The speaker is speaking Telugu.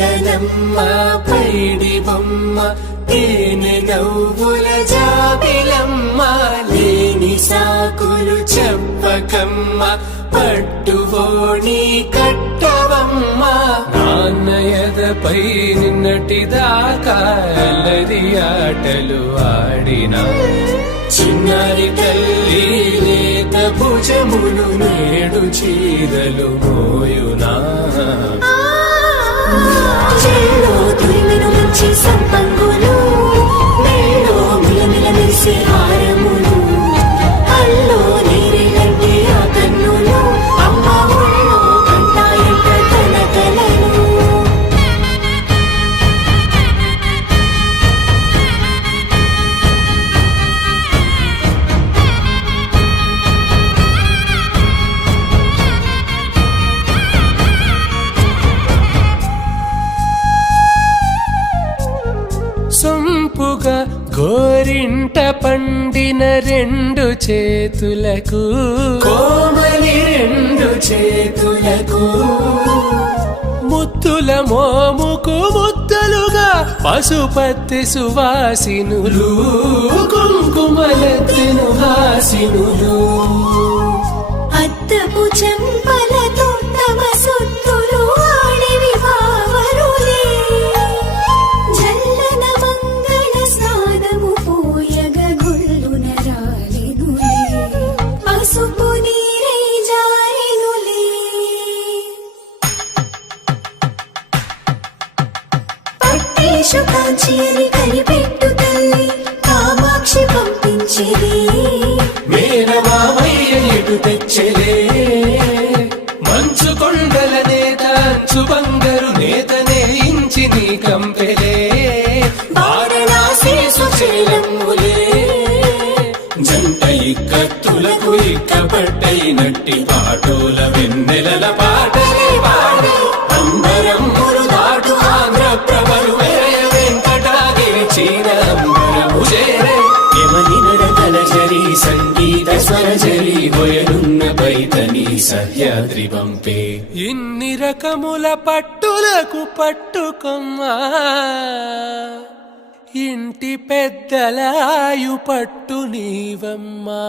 చిలకనమ్మ పైడి బొమ్మ తేనె నవ్వుల జాబిలమ్మ లేని సాకులు చెప్పకమ్మ పట్టువోణి కట్టవమ్మ నాన్నయదపై నిన్నటిదాకా అల్లరి ఆటలు ఆడినా చిన్నారి తల్లి లేత భుజములు నేడు చీరలు మోయునా చెల్లో తురిమిన మంచి సంపంగులు మెల్లో మిలమిల మెరిసే హారములు అల్లో నీరేలంటే ఆ కన్నులు అమ్మ ఒళ్ళో కంటాయంట తన కలలు సొంపుగా గోరింట పండిన రెండు చేతులకు కోమలి రెండు చేతులకు ముద్దుల మోముకు ముద్దలుగా పశుపతి సువాసినులు కుంకుమలెత్తిను హాసినులు అద్దపు చెంపలతో తమ సొత్తులు ఆడివి వావరులే జల్లన మంగళ స్నానము పోయగ గొల్లున రాలినులే పసుపు నీరై జారినులే పట్టేషు కాంచి అని కనిపెట్టు తల్లి కామాక్షి పంపించేది మేనమామయ్య ఎటు తెచ్చలే మంచు కొండల నేత అంచు బంగారు నేతనే ఇంచి నీ కంపెలే వారణాసి సుచేలమ్ములే జంట ఇక్కత్తులకు ఇక్కపట్టైనట్టి పాటోల వెన్నెలల పాటలే పాడే అంబరమ్ములు దాటు ఆంధ్ర ప్రభలు వేయ వెంకటాగిరి చీన అంబరము చేరే యమని నడకల జరి సంగీత స్వరజరి వయలున్న పైతని సహ్యాద్రి పంపే ఇన్ని రకముల పట్టులకు పట్టుకొమ్మా ఇంటి పెద్దలాయు పట్టు నీవమ్మా